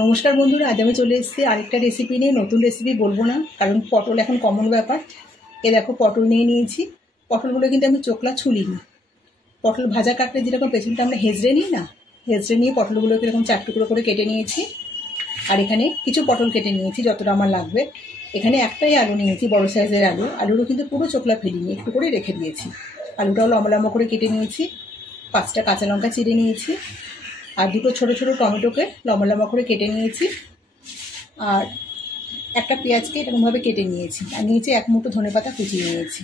নমস্কার বন্ধুরা, আজ আমি চলে এসেছি আরেকটা রেসিপি নিয়ে। নতুন রেসিপি বলবো না, কারণ পটল এখন কমন ব্যাপার। এ দেখো, পটল নিয়ে নিয়েছি। পটলগুলো কিন্তু আমি চোখলা ছুলিনি। পটল ভাজা কাটলে যেরকম পেছনটা আমরা হেজড়ে নিই না, হেজড়ে নিয়ে পটলগুলোকে এরকম 4 টুকরো করে কেটে নিয়েছি। আর এখানে কিছু পটল কেটে নিয়েছি যতটা আমার লাগবে। এখানে একটাই আলু নিয়েছি, বড় সাইজের আলু। আলুরও কিন্তু পুরো চোখলা ফেলিনি, একটু করে রেখে দিয়েছি। আলুটাও লম্বা লম্বা করে কেটে নিয়েছি। 5টা কাঁচা লঙ্কা চিড়ে নিয়েছি। আর 2টো ছোটো ছোটো টমেটোকে লম্বা লম্বা করে কেটে নিয়েছি। আর একটা পেঁয়াজকে এরকমভাবে কেটে নিয়েছি। আর নিচে 1 মুঠো ধনেপাতা কুচিয়ে নিয়েছি।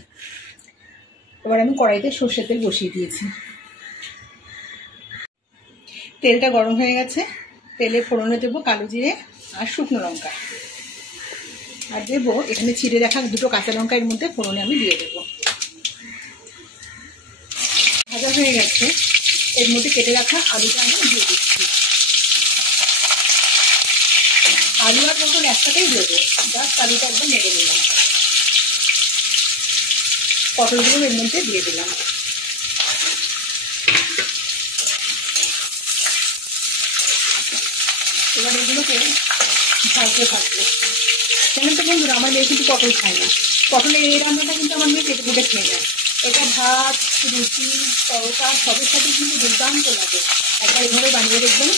এবার আমি কড়াইতে সর্ষের তেল বসিয়ে দিয়েছি। তেলটা গরম হয়ে গেছে। তেলে ফোড়নে দেবো কালো জিরে আর শুকনো লঙ্কা। আর দেবো এখানে ছিঁড়ে রাখা 2টো কাঁচা লঙ্কা, এর মধ্যে ফোড়নে আমি দিয়ে দেবো। ভাজা হয়ে গেছে, এর মধ্যে কেটে রাখা আলুটা আমি দিয়ে দিচ্ছি। আলু আর পটল একসাথেই দেবো, জাস্ট আলুটা একদম নেড়ে নিলাম। পটলগুলো এর মধ্যে দিয়ে দিলাম। এবার এগুলোকে ভাজতে থাকবো। কেন তো বন্ধুরা, আমার মেয়ে কিন্তু পটল খায় না। পটলের এই রান্নাটা কিন্তু আমার মেয়ে কেটে কুটে খেয়ে নেয়। এটা ভাত, রুটি, তরকা সবের সাথে কিন্তু দুর্দান্ত লাগে। একবার এভাবে বানিয়ে দেখবেন।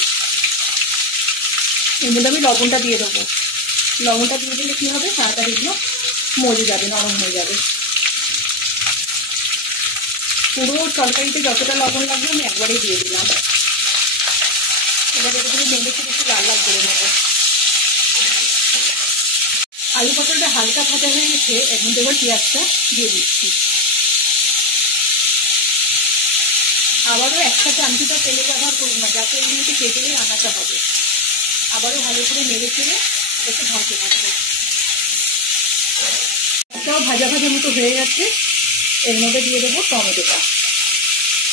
এর মধ্যে আমি লবণটা দিয়ে দেবো। লবণটা দিয়ে দিলে কী হবে, তাড়াতাড়ি এগুলো মজে যাবে, নরম হয়ে যাবে। পুরো তরকারিতে যতটা লবণ লাগবে আমি একবারেই দিয়ে দিলাম। এবার এগুলো নেড়ে একটু লাল লাল করে নেবো। আলু পটলটা হালকা ভাজা হয়ে গেছে, এর মধ্যে এবার পেঁয়াজটা দিয়ে দিচ্ছি। আবারও একসাথে আমটিটা তেলে ব্যবহার করবো না, যাতে এগুলোকে কেটে রান্নাটা হবে। আবারও ভালো করে নেড়ে চেড়ে একটু ভাজতে থাকবো। একটাও ভাজা ভাজা মতো হয়ে গেছে, এর মধ্যে দিয়ে দেবো টমেটোটা।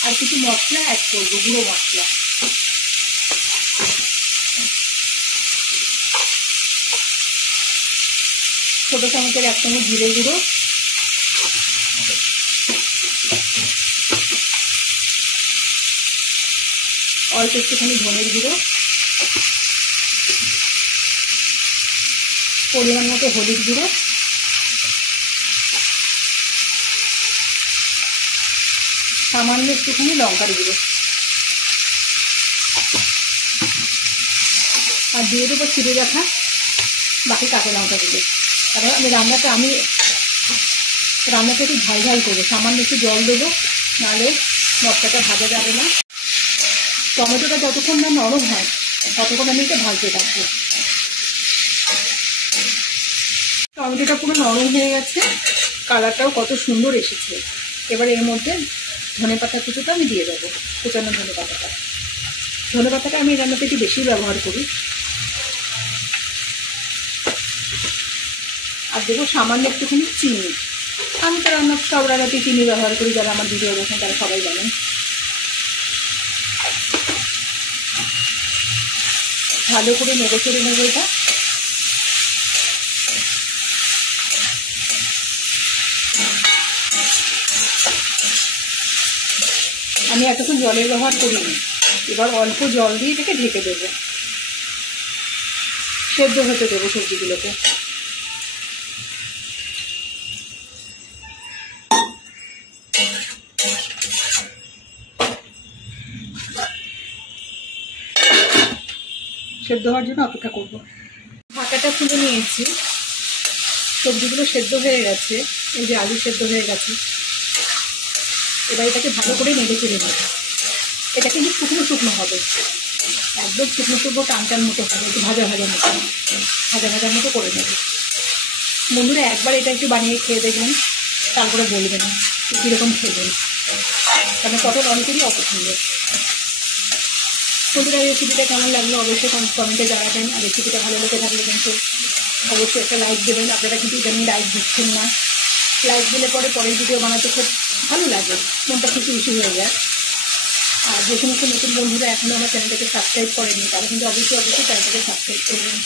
আর কিছু মশলা অ্যাড করবো, গুঁড়ো মশলা। ছোটো চামচের 1 চামচ জিরে গুঁড়ো, অল্প একটুখানি ধনের গুঁড়ো, পরিমাণ মতো হলুদ গুঁড়ো, সামান্য একটুখানি লঙ্কার গুঁড়ো। আর দিয়ে দেবো ছিঁড়ে রাখা বাকি কাঁচা লঙ্কাগুলো। কারণ রান্নাটা একটু ঝাল ঝাল করবো। সামান্য একটু জল দেবো, নাহলে মশলাটা ভাজা যাবে না। টমেটোটা যতক্ষণ না নরম হয় ততক্ষণ আমি এটা ভাজতে থাকবো। টমেটোটা পুরো নরম হয়ে গেছে, কালারটাও কত সুন্দর এসেছে। এবার এর মধ্যে ধনেপাতা কুচোটা আমি দিয়ে দেবো, কুচানো ধনেপাতাটা। ধনেপাতাটা আমি রান্নাতে একটু বেশি ব্যবহার করি। আর দেবো সামান্য একটুখানি চিনি। আমি তো সব রান্নাতেই চিনি ব্যবহার করি, যারা আমার ভিডিও দেখেন তারা সবাই জানেন। ভালো করে নেড়ে চেড়ে নেবো এটা। আমি এতক্ষণ জলের ব্যবহার করিনি। এবার অল্প জল দিয়ে এটাকে ঢেকে দেবো, সেদ্ধ হতে দেবো সবজিগুলোকে। সেদ্ধ হওয়ার জন্য অপেক্ষা করব। ঢাকাটা খুলে নিয়েছি, সবজিগুলো সেদ্ধ হয়ে গেছে। এই যে আলু সেদ্ধ হয়ে গেছে। এবার এটাকে ভালো করে নেড়ে চেড়ে নেব। এটা কিন্তু শুকনো শুকনো হবে, একদম শুকনো শুকনো টান টান মতো হবে, একটু ভাজা ভাজার মতো করে নেব। বন্ধুরা, একবার এটা একটু বানিয়ে খেয়ে দেখবেন, তারপরে বলবেন কীরকম খেলেন। কারণ পটল অনেকেরই অপছন্দ। বন্ধুরা, রেসিপিটা কেমন লাগলো অবশ্যই কমেন্টে জানাবেন। আর রেসিপিটা ভালো লেগে থাকলে কিন্তু অবশ্যই একটা লাইক দেবেন। আপনারা কিন্তু ইদানিং লাইক দিচ্ছেন না। লাইক দিলে পরের ভিডিও বানাতে খুব ভালো লাগে, মনটা খুশি হয়ে যায়। আর যে সমস্ত নতুন বন্ধুরা এখনও আমার চ্যানেলটাকে সাবস্ক্রাইব করেনি, তারা কিন্তু অবশ্যই চ্যানেলটাকে সাবস্ক্রাইব করবেন।